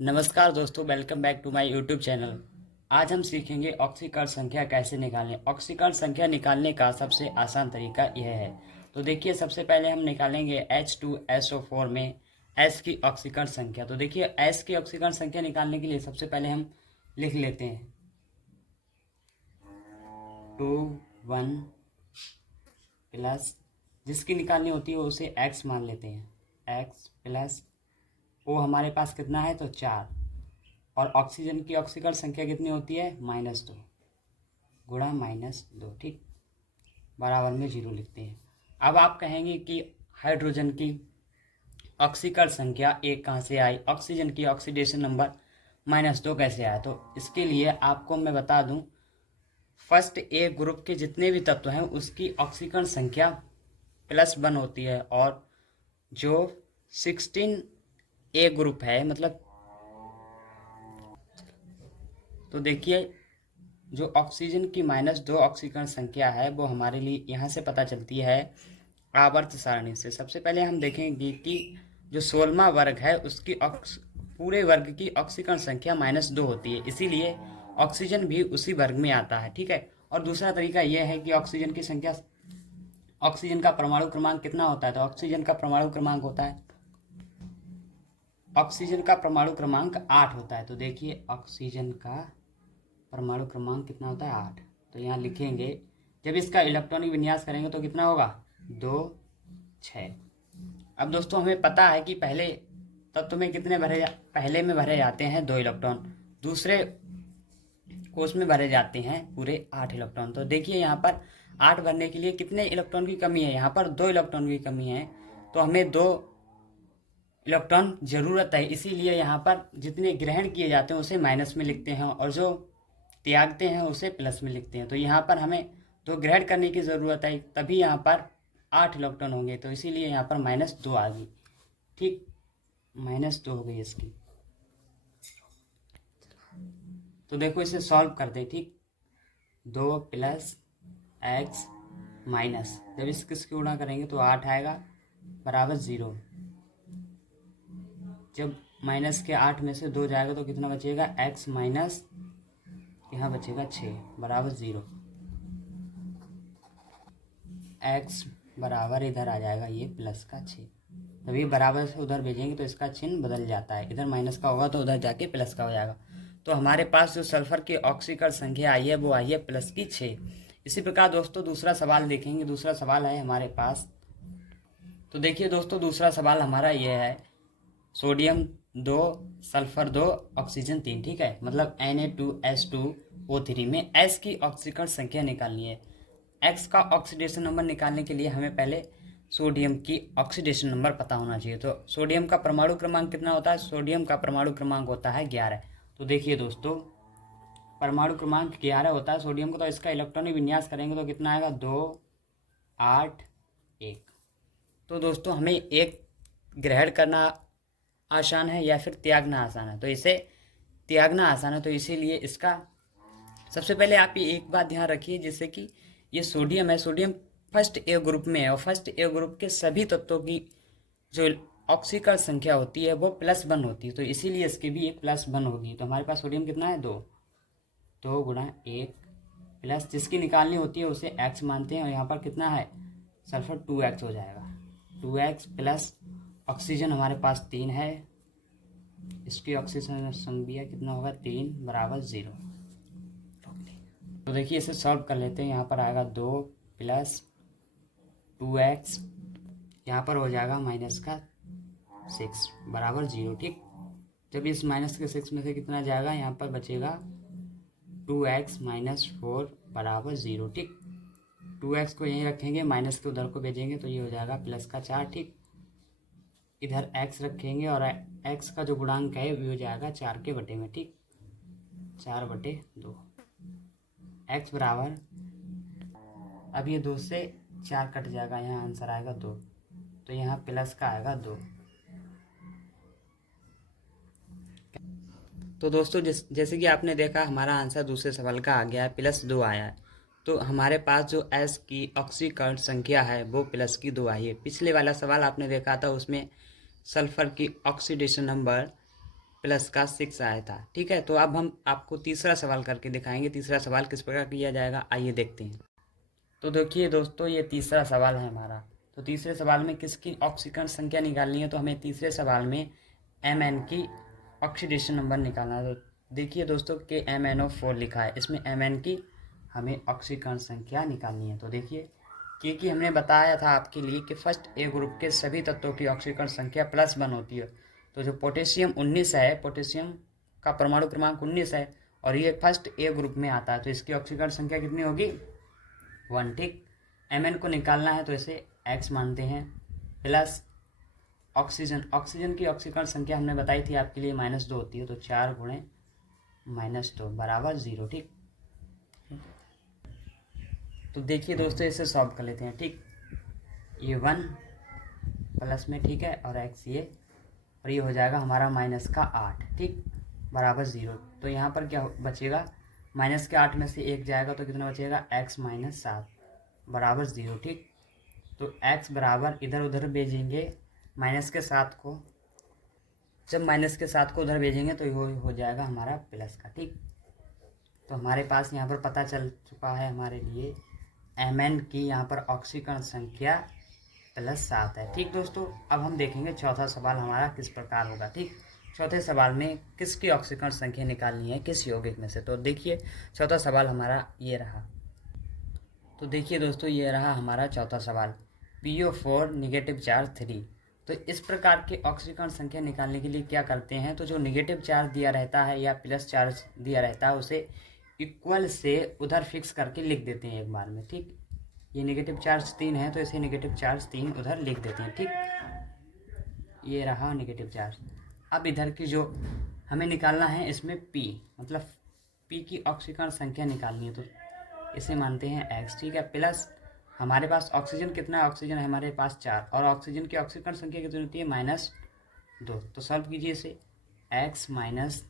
नमस्कार दोस्तों, welcome back to my YouTube channel. आज हम सीखेंगे ऑक्सीकरण संख्या कैसे निकालें। ऑक्सीकरण संख्या निकालने का सबसे आसान तरीका यह है। तो देखिए, सबसे पहले हम निकालेंगे H2SO4 में S की ऑक्सीकरण संख्या। तो देखिए, S की ऑक्सीकरण संख्या निकालने के लिए सबसे पहले हम लिख लेते हैं 2 1 प्लस, जिसकी निकालनी होती है उसे X मान लेते हैं। X प्लस O हमारे पास कितना है, तो 4। और ऑक्सीजन की ऑक्सीकरण संख्या कितनी होती है, -2 गुणा -2, ठीक, बराबर में 0 लिखते हैं। अब आप कहेंगे कि हाइड्रोजन की ऑक्सीकरण संख्या 1 कहाँ से आई, ऑक्सीजन की ऑक्सीडेशन नंबर -2 कैसे आया। तो इसके लिए आपको मैं बता दूं, फर्स्ट ए ग्रुप के जितने भी तत्व हैं उसकी ऑक्सीकरण संख्या +1 होती है, और जो 16 ए ग्रुप है, मतलब तो देखिए, जो ऑक्सीजन की -2 ऑक्सीकरण संख्या है वो हमारे लिए यहाँ से पता चलती है आवर्त सारणी से। सबसे पहले हम देखेंगे कि जो 16वां वर्ग है उसकी पूरे वर्ग की ऑक्सीकरण संख्या -2 होती है, इसीलिए ऑक्सीजन भी उसी वर्ग में आता है, ठीक है। और दूसरा तरीका यह है कि ऑक्सीजन की संख्या, ऑक्सीजन का परमाणु क्रमांक कितना होता है, तो ऑक्सीजन का परमाणु क्रमांक होता है, ऑक्सीजन का परमाणु क्रमांक 8 होता है। तो देखिए, ऑक्सीजन का परमाणु क्रमांक कितना होता है, 8। तो यहाँ लिखेंगे, जब इसका इलेक्ट्रॉनिक विन्यास करेंगे तो कितना होगा, 2 6। अब दोस्तों, हमें पता है कि पहले तत्व में कितने पहले में भरे जाते हैं 2 इलेक्ट्रॉन, दूसरे कोष में भरे जाते हैं पूरे 8 इलेक्ट्रॉन। तो देखिए, यहाँ पर 8 भरने के लिए कितने इलेक्ट्रॉन की कमी है, यहाँ पर 2 इलेक्ट्रॉन की कमी है। तो हमें 2 इलेक्ट्रॉन जरूरत है, इसीलिए यहाँ पर जितने ग्रहण किए जाते हैं उसे माइनस में लिखते हैं, और जो त्यागते हैं उसे प्लस में लिखते हैं। तो यहाँ पर हमें 2 ग्रहण करने की ज़रूरत है, तभी यहाँ पर 8 इलेक्ट्रॉन होंगे, तो इसीलिए यहाँ पर -2 आ गई, ठीक, -2 हो गई इसकी। तो देखो, इसे सॉल्व कर दे, ठीक, 2 + x माइनस, जब इसकी गुणा करेंगे तो 8 आएगा बराबर 0। जब माइनस के 8 में से 2 जाएगा तो कितना बचेगा, x माइनस, यहाँ बचेगा 6 बराबर 0। x बराबर इधर आ जाएगा ये प्लस का 6। जब ये बराबर से उधर भेजेंगे तो इसका चिन्ह बदल जाता है, इधर माइनस का होगा तो उधर जाके प्लस का हो जाएगा। तो हमारे पास जो सल्फर की ऑक्सीकरण संख्या आई है वो आई है +6। इसी प्रकार दोस्तों, दूसरा सवाल देखेंगे। दूसरा सवाल है हमारे पास, तो देखिए दोस्तों, दूसरा सवाल हमारा ये है, सोडियम 2, सल्फर 2, ऑक्सीजन 3, ठीक है, मतलब Na2S2O3 में S की ऑक्सीकरण संख्या निकालनी है। X का ऑक्सीडेशन नंबर निकालने के लिए हमें पहले सोडियम की ऑक्सीडेशन नंबर पता होना चाहिए। तो सोडियम का परमाणु क्रमांक कितना होता है, सोडियम का परमाणु क्रमांक होता है 11। तो देखिए दोस्तों, परमाणु क्रमांक 11 होता है सोडियम को, तो इसका इलेक्ट्रॉनिक विन्यास करेंगे तो कितना आएगा, 2 8 1। तो दोस्तों, हमें एक ग्रहण करना आसान है या फिर त्यागना आसान है, तो इसे त्यागना आसान है, तो इसीलिए इसका सबसे पहले आप ये एक बात ध्यान रखिए, जैसे कि ये सोडियम है, सोडियम फर्स्ट ए ग्रुप में है, और फर्स्ट ए ग्रुप के सभी तत्वों की जो ऑक्सीकरण संख्या होती है वो +1 होती है, तो इसीलिए इसकी भी एक +1 होगी। तो हमारे पास सोडियम कितना है, 2, 2 गुणा 1 प्लस, जिसकी निकालनी होती है उसे x मानते हैं, और यहाँ पर कितना है, सल्फर 2x हो जाएगा, 2x प्लस ऑक्सीजन हमारे पास 3 है, इसकी ऑक्सीजन संख्या कितना होगा, 3 बराबर 0। तो देखिए, इसे सॉल्व कर लेते हैं। यहाँ पर आएगा 2 + 2x, यहाँ पर हो जाएगा -6 बराबर 0, ठीक। जब इस -6 में से कितना जाएगा, यहाँ पर बचेगा 2x - 4 बराबर 0, ठीक। 2x को यहीं रखेंगे, माइनस के उधर को भेजेंगे तो ये हो जाएगा +4, ठीक। इधर x रखेंगे और x का जो गुणांक है वो हो जाएगा 4 के बटे में, ठीक, 4/2। x बराबर, अब ये 2 से 4 कट जाएगा, यहाँ आंसर आएगा 2, तो यहाँ प्लस का आएगा 2। तो दोस्तों, जैसे कि आपने देखा, हमारा आंसर दूसरे सवाल का आ गया है, +2 आया है। तो हमारे पास जो S की ऑक्सीकरण संख्या है वो +2 आई है। पिछले वाला सवाल आपने देखा था, उसमें सल्फर की ऑक्सीडेशन नंबर प्लस का 6 आया था। ठीक है, तो अब हम आपको तीसरा सवाल करके दिखाएंगे। तीसरा सवाल किस प्रकार किया जाएगा, आइए देखते हैं। तो देखिए दोस्तों, ये तीसरा सवाल है हमारा। तो तीसरे सवाल में किसकी ऑक्सीकरण संख्या निकालनी है, तो हमें तीसरे सवाल में Mn की ऑक्सीडेशन नंबर निकालना है। तो देखिए दोस्तों कि MnO4 लिखा है, इसमें Mn की हमें ऑक्सीकरण संख्या निकालनी है। तो देखिए क्योंकि हमने बताया था आपके लिए कि फर्स्ट ए ग्रुप के सभी तत्वों की ऑक्सीकरण संख्या +1 होती है। तो जो पोटेशियम 19 है, पोटेशियम का परमाणु क्रमांक 19 है और ये फर्स्ट ए ग्रुप में आता है, तो इसकी ऑक्सीकरण संख्या कितनी होगी, 1। ठीक, Mn को निकालना है तो इसे X मानते हैं, प्लस ऑक्सीजन की ऑक्सीकरण संख्या हमने बताई थी आपके लिए -2 होती है, तो 4 गुणे -2 बराबर 0। ठीक, तो देखिए दोस्तों इसे सॉल्व कर लेते हैं। ठीक, ये 1 प्लस में, ठीक है, और x ये, और ये हो जाएगा हमारा -8। ठीक, बराबर 0। तो यहाँ पर क्या बचेगा, -8 में से 1 जाएगा तो कितना बचेगा, x - 7 बराबर 0। ठीक, तो x बराबर इधर उधर भेजेंगे -7 को, जब -7 को उधर भेजेंगे तो ये हो जाएगा हमारा प्लस का। ठीक, तो हमारे पास यहाँ पर पता चल चुका है हमारे लिए Mn की यहाँ पर ऑक्सीकरण संख्या +7 है। ठीक दोस्तों, अब हम देखेंगे चौथा सवाल हमारा किस प्रकार होगा। ठीक, चौथे सवाल में किसकी ऑक्सीकरण संख्या निकालनी है, किस यौगिक में से। तो देखिए चौथा सवाल हमारा ये रहा। तो देखिए दोस्तों ये रहा हमारा चौथा सवाल, PO4 नेगेटिव चार्ज 3। तो इस प्रकार के ऑक्सीकरण संख्या निकालने के लिए क्या करते हैं, तो जो नेगेटिव चार्ज दिया रहता है या प्लस चार्ज दिया रहता है उसे इक्वल से उधर फिक्स करके लिख देते हैं एक बार में। ठीक, ये नेगेटिव चार्ज 3 है तो इसे नेगेटिव चार्ज 3 उधर लिख देते हैं। ठीक, ये रहा नेगेटिव चार्ज। अब इधर की जो हमें निकालना है, इसमें P मतलब P की ऑक्सीकरण संख्या निकालनी है, तो इसे मानते हैं X। ठीक है, प्लस हमारे पास ऑक्सीजन कितना है, ऑक्सीजन है हमारे पास 4, और ऑक्सीजन की ऑक्सीकरण संख्या कितनी होती है, -2। तो सॉल्व कीजिए इसे, X माइनस,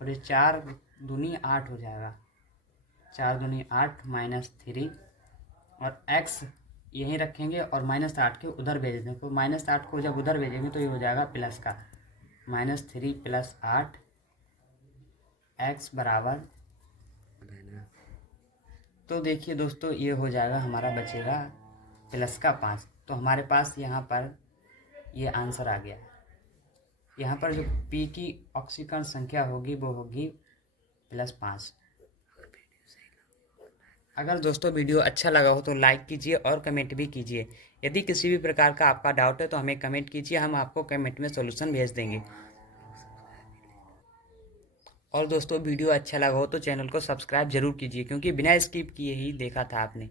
और ये 4 दूनी 8 हो जाएगा, 4 दूनी 8 -3, और x यहीं रखेंगे और -8 के उधर भेज दें। तो -8 को जब उधर भेजेंगे तो ये हो जाएगा प्लस का, -3 + 8 x बराबर। तो देखिए दोस्तों ये हो जाएगा हमारा, बचेगा प्लस का 5। तो हमारे पास यहाँ पर ये आंसर आ गया। यहाँ पर जो P की ऑक्सीकरण संख्या होगी वो होगी +5। अगर दोस्तों वीडियो अच्छा लगा हो तो लाइक कीजिए और कमेंट भी कीजिए। यदि किसी भी प्रकार का आपका डाउट है तो हमें कमेंट कीजिए, हम आपको कमेंट में सॉल्यूशन भेज देंगे। और दोस्तों वीडियो अच्छा लगा हो तो चैनल को सब्सक्राइब जरूर कीजिए, क्योंकि बिना स्किप किए ही देखा था आपने।